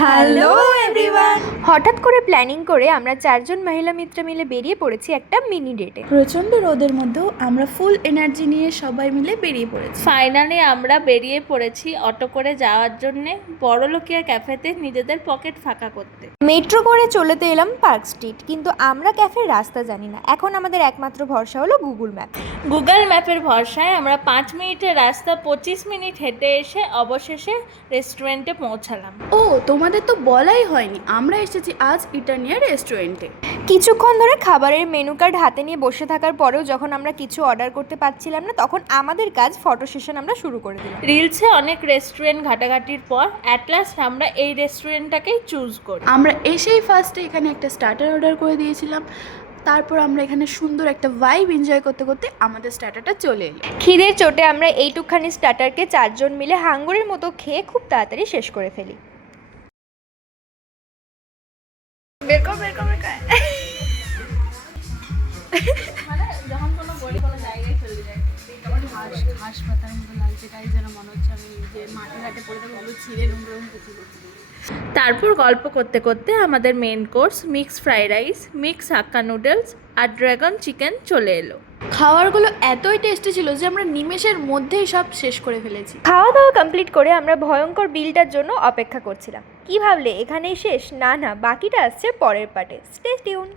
Hello everyone. হঠাৎ করে planning করে আমরা চারজন মহিলা মিত্র মিলে বেরিয়ে পড়েছি একটা মিনি ডেটে। প্রচণ্ড রোদের মধ্যেও আমরা ফুল এনার্জি নিয়ে সবাই মিলে বেরিয়ে পড়েছি। ফাইনালি আমরা বেরিয়ে পড়েছি অটো করে যাওয়ার জন্যে বড়লোকিয়া ক্যাফেতে নিজেদের পকেট ফাঁকা করতে। মেট্রো করে চলেতে এলাম পার্ক স্ট্রিট, কিন্তু আমরা ক্যাফের রাস্তা জানি না। এখন আমাদের একমাত্র ভরসা হলো গুগল ম্যাপ। গুগল ম্যাপের ভরসায় আমরা 5 মিনিটের রাস্তা 25 মিনিট হেঁটে এসে অবশেষে রেস্টুরেন্টে পৌঁছালাম। ও, তোমাদের তো বলাই হয়নি, আমরা এসেছি আজ ইটানিয়া রেস্টুরেন্টে। কিছুক্ষণ ধরে খাবারের মেনু কার্ড হাতে নিয়ে বসে থাকার পরেও যখন আমরা কিছু অর্ডার করতে পারছিলাম না, তখন আমাদের কাজ ফটো সেশন আমরা শুরু করে দিলাম। রিলসে অনেক রেস্টুরেন্ট ঘাটাঘাটির পর অ্যাট লাস্ট আমরা এই রেস্টুরেন্টটাকেই চুজ করি। আমরা এসেই ফার্স্টে এখানে একটা স্টার্টার অর্ডার করে দিয়েছিলাম। তারপর আমরা এখানে সুন্দর একটা ভাইব এনজয় করতে করতে আমাদের স্টার্টারটা চলে এলো। খিদের চোটে আমরা এইটুকখানি স্টার্টারকে চারজন মিলে হাঙ্গরের মতো খেয়ে খুব তাড়াতাড়ি শেষ করে ফেলি। মানে যখন কোনো বড়ি কোনো জায়গায় চলে যায় তখন ঘাস পাতার মতো লাগছে, তাই যেন মনে হচ্ছে আমি যে মাঠে ঘাটে পড়ে থাকবো, ওগুলো ছিঁড়ে রুম করছি। তারপর গল্প করতে করতে আমাদের main course mix fried rice, mix hakka noodles আর ড্রাগন চিকেন চলে এলো। খাবারগুলো এতই টেস্টি ছিল যে আমরা নিমেষের মধ্যেই সব শেষ করে ফেলেছি। খাওয়া দাওয়া কমপ্লিট করে আমরা ভয়ঙ্কর বিলটার জন্য অপেক্ষা করছিলাম। কি ভাবলে এখানেই শেষ? না না, বাকিটা আসছে পরের পার্টে। Stay tune.